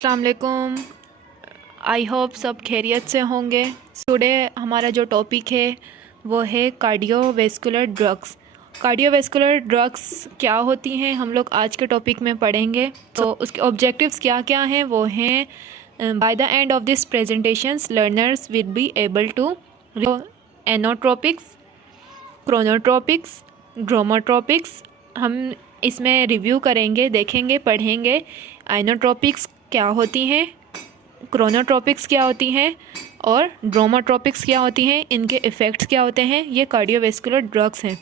अस्सलाम वालेकुम। I hope सब खैरियत से होंगे। टुडे हमारा जो टॉपिक है वो है कार्डियोवैस्कुलर ड्रग्स। कार्डियोवैस्कुलर ड्रग्स क्या होती हैं हम लोग आज के टॉपिक में पढ़ेंगे। तो उसके ऑब्जेक्टिव्स क्या क्या हैं वो हैं by the end of this presentations learners will be able to inotropics, chronotropics, dromotropics हम इसमें रिव्यू करेंगे, देखेंगे, पढ़ेंगे। आइनोट्रोपिक्स क्या होती हैं, क्रोनोट्रोपिक्स क्या होती हैं और ड्रोमोट्रोपिक्स क्या होती हैं, इनके इफ़ेक्ट्स क्या होते हैं। ये कार्डियोवैस्कुलर ड्रग्स हैं।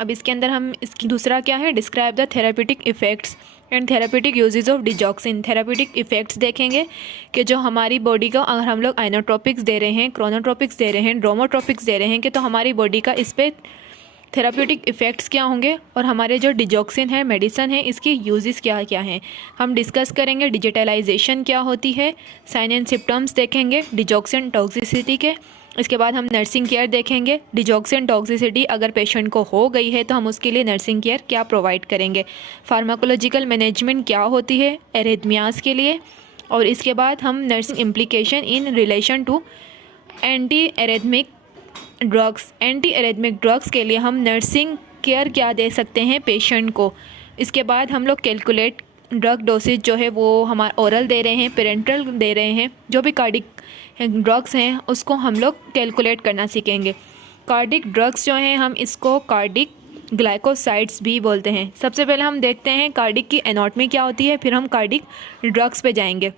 अब इसके अंदर हम इसकी दूसरा क्या है, describe the therapeutic effects and therapeutic uses of digoxin. Therapeutic effects देखेंगे कि जो हमारी बॉडी को अगर हम लोग आइनोट्रोपिक्स दे रहे हैं, क्रोनोट्रोपिक्स दे रहे हैं, ड्रोमोट्रोपिक्स दे रहे हैं कि तो हमारी बॉडी का इस पर थेराप्यूटिक इफ़ेक्ट्स क्या होंगे और हमारे जो डिजॉक्सिन है मेडिसिन है इसकी यूजेस क्या क्या हैं हम डिस्कस करेंगे। डिजिटलाइजेशन क्या होती है, साइन एंड सिम्टम्स देखेंगे डिजॉक्सिन टॉक्सिसिटी के। इसके बाद हम नर्सिंग केयर देखेंगे। डिजॉक्सिन टॉक्सिसिटी अगर पेशेंट को हो गई है तो हम उसके लिए नर्सिंग केयर क्या प्रोवाइड करेंगे। फार्माकोलॉजिकल मैनेजमेंट क्या होती है एरिथमियास के लिए। और इसके बाद हम nursing implication in relation to anti arrhythmic drugs. Anti arrhythmic drugs के लिए हम नर्सिंग केयर क्या दे सकते हैं पेशेंट को। इसके बाद हम लोग कैलकुलेट ड्रग डोसेज जो है वो हमारा ओरल दे रहे हैं, पेरेंटल दे रहे हैं, जो भी कार्डिक ड्रग्स हैं उसको हम लोग कैलकुलेट करना सीखेंगे। कार्डिक ड्रग्स जो हैं हम इसको कार्डिक ग्लाइकोसाइड्स भी बोलते हैं। सबसे पहले हम देखते हैं कार्डिक की एनाटॉमी क्या होती है, फिर हम कार्डिक ड्रग्स पे जाएंगे।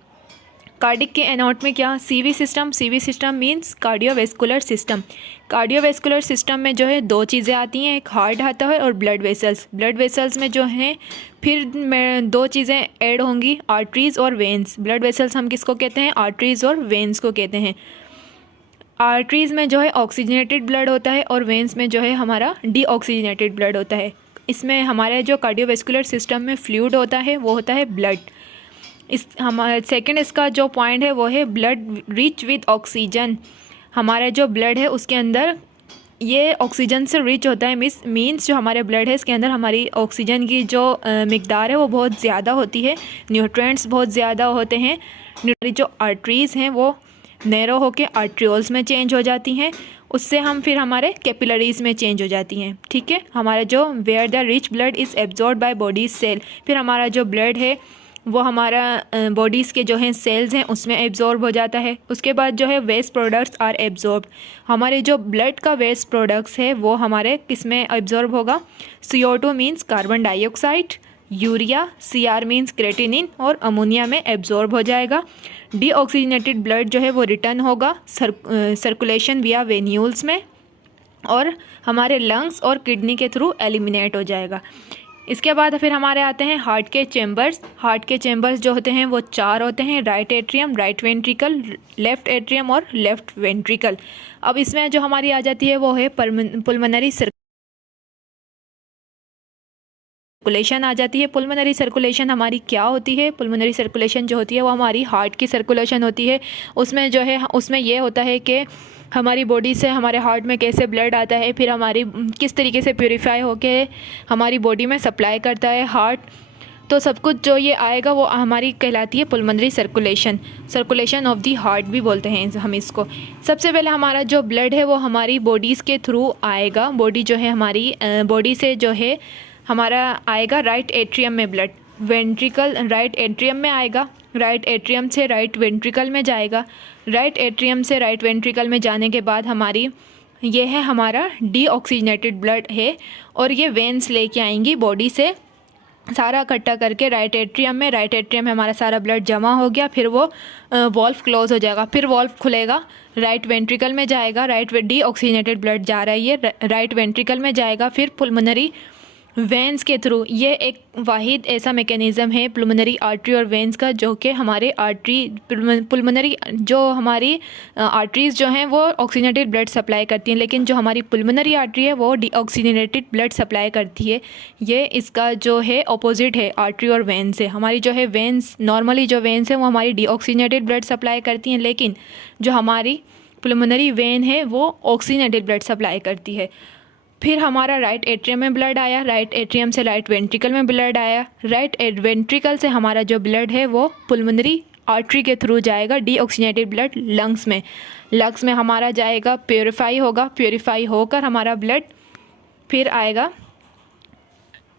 कार्डिक के एनाटॉमी क्या, CV system means cardiovascular system. Cardiovascular system में जो है दो चीज़ें आती हैं, एक हार्ट आता है और ब्लड वेसल्स। ब्लड वेसल्स में जो हैं फिर दो चीज़ें ऐड होंगी, आर्टरीज़ और वेन्स। ब्लड वेसल्स हम किसको कहते हैं, आर्टरीज़ और वेन्स को कहते हैं। आर्टरीज़ में जो है ऑक्सीजनेटेड ब्लड होता है और वेन्स में जो है हमारा डीऑक्सीजनेटेड ब्लड होता है। इसमें हमारे जो कार्डियोवैस्कुलर सिस्टम में फ्लूइड होता है वो होता है ब्लड। इस हमारा सेकंड इसका जो पॉइंट है वो है ब्लड रिच विद ऑक्सीजन। हमारा जो ब्लड है उसके अंदर ये ऑक्सीजन से रिच होता है। मीन्स जो हमारे ब्लड है इसके अंदर हमारी ऑक्सीजन की जो मिकदार है वो बहुत ज़्यादा होती है, न्यूट्रिएंट्स बहुत ज़्यादा होते हैं। जो आर्टरीज़ हैं वो नैरो होके आर्ट्रियोल्स में चेंज हो जाती हैं, उससे हम फिर हमारे कैपिलरीज़ में चेंज हो जाती हैं। ठीक है, हमारा जो where the rich blood is absorb by body cell, फिर हमारा जो ब्लड है वो हमारा बॉडीज़ के जो हैं सेल्स हैं उसमें एब्जॉर्ब हो जाता है। उसके बाद जो है वेस्ट प्रोडक्ट्स आर एब्जॉर्ब। हमारे जो ब्लड का वेस्ट प्रोडक्ट्स है वो हमारे किस में एब्जॉर्ब होगा, CO2 means carbon dioxide, urea, CR means creatinine और अमोनिया में एब्जॉर्ब हो जाएगा। डीऑक्सीजनेटेड ब्लड जो है वो रिटर्न होगा सर्कुलेशन विया वेन्यूल्स में और हमारे लंग्स और किडनी के थ्रू एलिमिनेट हो जाएगा। इसके बाद फिर हमारे आते हैं हार्ट के चेम्बर्स। हार्ट के चेम्बर्स जो होते हैं वो चार होते हैं, right atrium, right ventricle, left atrium और लेफ्ट वेंट्रिकल। अब इसमें जो हमारी आ जाती है वो है पुल्मोनरी सर्कुलेशन आ जाती है। पुल्मोनरी सर्कुलेशन हमारी क्या होती है, पुल्मोनरी सर्कुलेशन जो होती है वो हमारी हार्ट की सर्कुलेशन होती है। उसमें जो है उसमें ये होता है कि हमारी बॉडी से हमारे हार्ट में कैसे ब्लड आता है, फिर हमारी किस तरीके से प्योरीफाई होके हमारी बॉडी में सप्लाई करता है हार्ट। तो सब कुछ जो ये आएगा वो हमारी कहलाती है पुल्मोनरी सर्कुलेशन ऑफ दी हार्ट भी बोलते हैं हम इसको। सबसे पहले हमारा जो ब्लड है वो हमारी बॉडीज़ के थ्रू आएगा। बॉडी जो है हमारी बॉडी से जो है हमारा आएगा राइट एट्रियम में ब्लड, वेंट्रिकल राइट एट्रियम में आएगा, राइट एट्रियम से राइट वेंट्रिकल में जाएगा, राइट एट्रियम से राइट वेंट्रिकल में जाने के बाद हमारी ये है हमारा डीऑक्सीजनेटेड ब्लड है और ये वेन्स लेके आएंगी बॉडी से सारा इकट्ठा करके राइट एट्रियम में। राइट एट्रियम में हमारा सारा ब्लड जमा हो गया, फिर वो वॉल्व क्लोज हो जाएगा, फिर वॉल्व खुलेगा, राइट वेंट्रिकल में जाएगा, राइट डीऑक्सीजनेटेड ब्लड जा रहा है ये राइट वेंट्रिकल में जाएगा, फिर पुल्मोनरी वेंस के थ्रू। ये एक वाहिद ऐसा मैकेनिज़्म है पुल्मोनरी आर्टरी और वेंस का जो कि हमारे पुल्मोनरी जो हमारी आर्टरीज़ जो हैं वो ऑक्सीजनेटेड ब्लड सप्लाई करती हैं, लेकिन जो हमारी पुल्मोनरी आर्टरी है वो डीऑक्सीजनेटेड ब्लड सप्लाई करती है। ये इसका जो है ऑपोजिट है आर्टरी और वेंस से। हमारी जो है वेंस नॉर्मली जो वेंस है वो हमारी डीऑक्सीजनेटेड ब्लड सप्लाई करती हैं, लेकिन जो हमारी पुल्मोनरी वेन है वो ऑक्सीजनेटेड ब्लड सप्लाई करती है। फिर हमारा राइट एट्रियम में ब्लड आया, राइट एट्रियम से राइट वेंट्रिकल में ब्लड आया, राइट वेंट्रिकल से हमारा जो ब्लड है वो पुल्मोनरी आर्टरी के थ्रू जाएगा डीऑक्सीजनेटेड ब्लड लंग्स में, लंग्स में हमारा जाएगा, प्योरीफाई होगा, प्योरीफाई होकर हमारा ब्लड फिर आएगा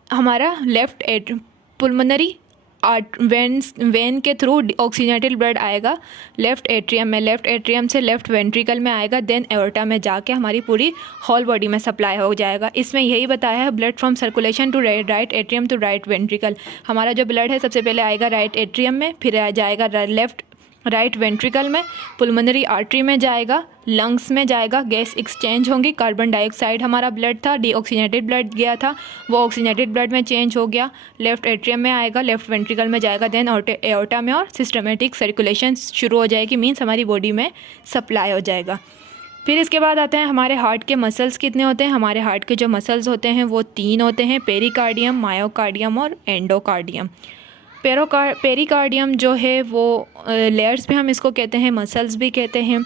हमारा लेफ्ट पुल्मोनरी वेन के थ्रू ऑक्सीजनेटेड ब्लड आएगा लेफ्ट एट्रियम में, लेफ्ट एट्रियम से लेफ्ट वेंट्रिकल में आएगा, देन एओर्टा में जाके हमारी पूरी होल बॉडी में सप्लाई हो जाएगा। इसमें यही बताया है blood from circulation to right atrium to right ventricle. हमारा जो ब्लड है सबसे पहले आएगा राइट एट्रियम में, फिर आ जाएगा राइट वेंट्रिकल में, पुल्मोनरी आर्टरी में जाएगा, लंग्स में जाएगा, गैस एक्सचेंज होंगी, कार्बन डाइऑक्साइड हमारा ब्लड था, डीऑक्सीजनेटेड ब्लड गया था, वो ऑक्सीजनेटेड ब्लड में चेंज हो गया, लेफ्ट एट्रियम में आएगा, लेफ्ट वेंट्रिकल में जाएगा, देन एओर्टा में, और सिस्टमेटिक सर्कुलेशन शुरू हो जाएगी, मीन्स हमारी बॉडी में सप्लाई हो जाएगा। फिर इसके बाद आते हैं हमारे हार्ट के मसल्स कितने होते हैं। हमारे हार्ट के जो मसल्स होते हैं वो 3 होते हैं, पेरिकार्डियम, मायोकार्डियम और एंडोकार्डियम। पेरिकार्डियम जो है वो लेयर्स भी हम इसको कहते हैं, मसल्स भी कहते हैं।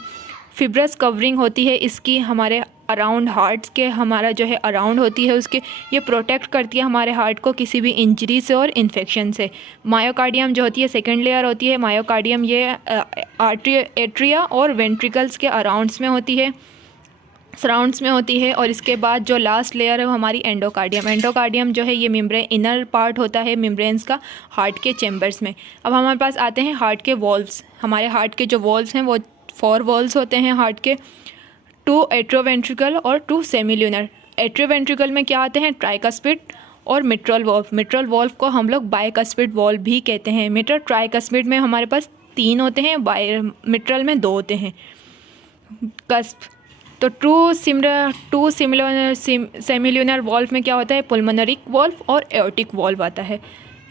फिब्रस कवरिंग होती है इसकी हमारे अराउंड हार्ट के, हमारा जो है अराउंड होती है उसके, ये प्रोटेक्ट करती है हमारे हार्ट को किसी भी इंजरी से और इन्फेक्शन से। मायोकार्डियम जो होती है सेकेंड लेयर होती है। मायोकार्डियम ये एट्रिया और वेंट्रिकल्स के अराउंड्स में होती है, सराउंड्स में होती है। और इसके बाद जो लास्ट लेयर है वो हमारी एंडोकार्डियम। एंडोकार्डियम जो है ये मेम्ब्रेन इनर पार्ट होता है मेम्ब्रेन्स का हार्ट के चैम्बर्स में। अब हमारे पास आते हैं हार्ट के वॉल्व्स। हमारे हार्ट के जो वॉल्व्स हैं वो 4 वॉल्व्स होते हैं हार्ट के, 2 एट्रोवेंट्रिकल और 2 सेमिल्यूनर। एट्रोवेंट्रिकल में क्या आते हैं, ट्राइकस्पिड और मिट्रल वॉल्व। मिट्रल वॉल्व को हम लोग बाइकस्पिड वॉल्व भी कहते हैं। मिट्रल ट्राइकस्पिड में हमारे पास 3 होते हैं, मिट्रल में 2 होते हैं। कस्प तो टू सेमिल्यूनर वॉल्व में क्या होता है, पुल्मोनरी वॉल्व और एओर्टिक वॉल्व आता है।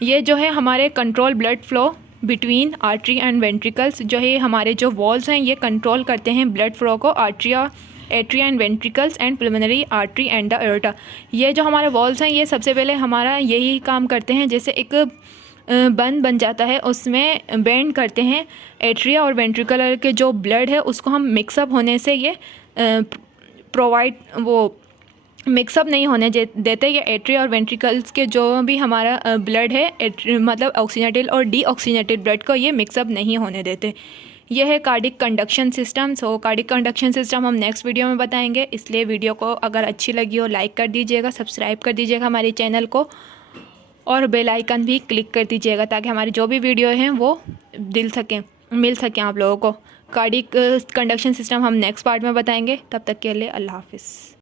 ये जो है हमारे control blood flow between artery and ventricles. जो है हमारे जो वॉल्व्स हैं ये कंट्रोल करते हैं ब्लड फ्लो को atria and ventricles and pulmonary artery and the aorta. ये जो हमारे वॉल्व्स हैं ये सबसे पहले हमारा यही काम करते हैं, जैसे एक बन जाता है उसमें बेंड करते हैं एट्रिया और वेंट्रिकुलर के जो ब्लड है उसको हम मिक्सअप होने से ये मिक्सअप नहीं होने देते। ये एट्रिया और वेंट्रिकल्स के जो भी हमारा ब्लड है मतलब ऑक्सीजनेटेड और डीऑक्सीजनेटेड ब्लड को ये मिक्सअप नहीं होने देते। यह है कार्डिक कंडक्शन सिस्टम। सो कार्डिक कंडक्शन सिस्टम हम नेक्स्ट वीडियो में बताएंगे, इसलिए वीडियो को अगर अच्छी लगी हो लाइक कर दीजिएगा, सब्सक्राइब कर दीजिएगा हमारे चैनल को और बेल आइकन भी क्लिक कर दीजिएगा ताकि हमारी जो भी वीडियो हैं वो मिल सकें आप लोगों को। कार्डिक कंडक्शन सिस्टम हम नेक्स्ट पार्ट में बताएंगे। तब तक के लिए अल्लाह हाफिज़।